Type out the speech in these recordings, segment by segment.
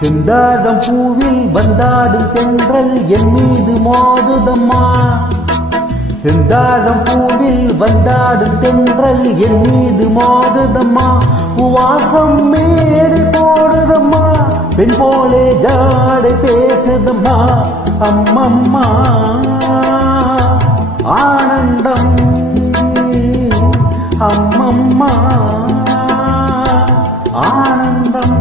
செந்தாழம் பூவில் வந்தாடும் தென்றல் என் மீது மோதுதம்மா. செந்தாழம் பூவில் வந்தாடும் தென்றல் என் மீது மோதுதம்மா. வாசம் மேடு போடுதம்மா, பெண் போலே ஜாடை பேசுதம்மா. அம்மம்மா ஆனந்தம், அம்மம்மா ஆனந்தம்.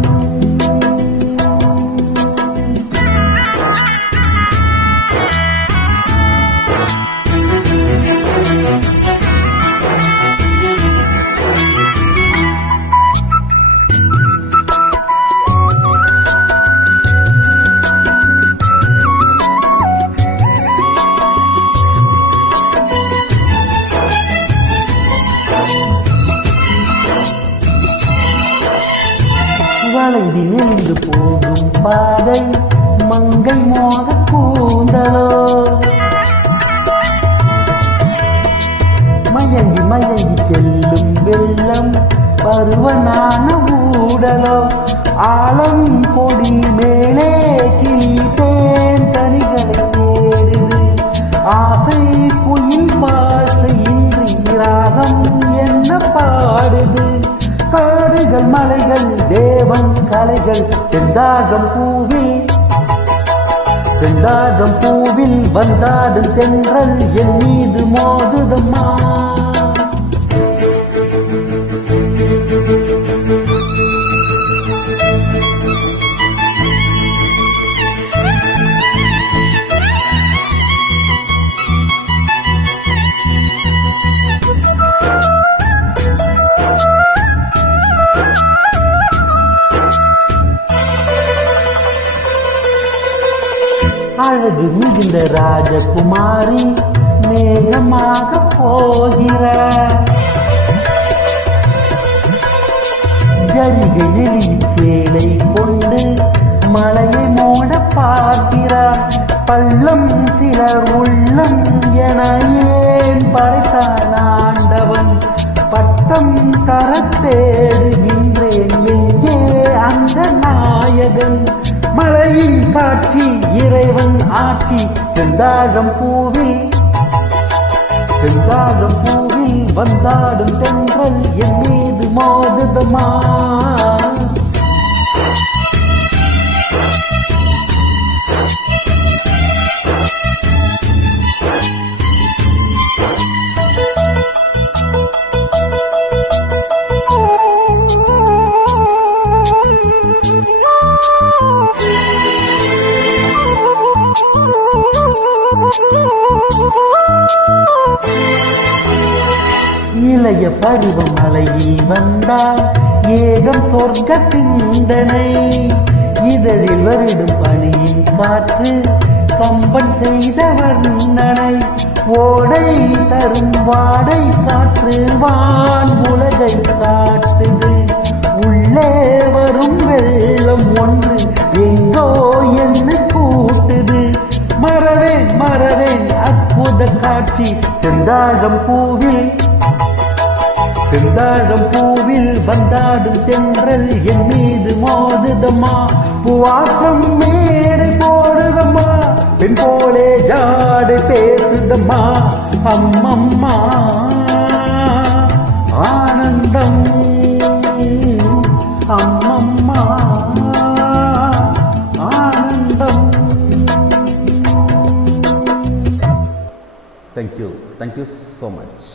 வளைந்து நின்று போகும் பாதை மங்கை மோத கூந்தலோ. மயங்கி மயங்கி செல்லும் வெள்ளம் பருவனான ஊடலோ. ஆழம் கொடி மேலே கிளித்தேன் கனிகளை தேடுது. ஆசை குயில் பாசை இன்றி ராகம் என்ன பாடுது. காடுகள் மலைகள் தேவன் கலைகள் செந்தாழம் பூவில், செந்தாழம் பூவில் வந்தாடும் தென்றல் என் மீது மோதுதம்மா. அழகு மிகுந்த ராஜகுமாரி மேகமாக போகிறார். ஜரிகை எழில் சேலை கொண்டு மலையை மோட பார்க்கிறார். பள்ளம் சிலர் உள்ளம் என ஏன் படைத்தான் ஆண்டவன். பட்டம் தர தேடுகின்றேன் எங்கே அந்த நாயகன். மழையின் காட்சி இறைவன் ஆட்சி செந்தாழம் பூவில், செந்தாழம் பூவில் வந்தாடும் தென்றல் என் மீது மோதுதம்மா. இளைய பருவம் மலையில் வந்தால் ஏகம் சொர்க்க சிந்தனை. இதழில் வருடும் பனியின் காற்று கம்பன் செய்த வர்ணனை. ஓடை தரும் வாடை காற்று வான் உலகை காட்டுது. உள்ளே வரும் வெள்ளம் ஒன்று எங்கோ என்னை கூட்டுது. மறவேன் மறவேன் அற்புத காட்சி செந்தாழம் பூவில், செந்தாழம் பூவில் வந்தாடும் தென்றல் என் மீது மோதுதம்மா. வாசம் மேடை போடுதம்மா, பெண் போலே ஜாடை பேசுதம்மா. அம்மம்மா ஆனந்தம், அம்மம்மா ஆனந்தம். Thank you so much.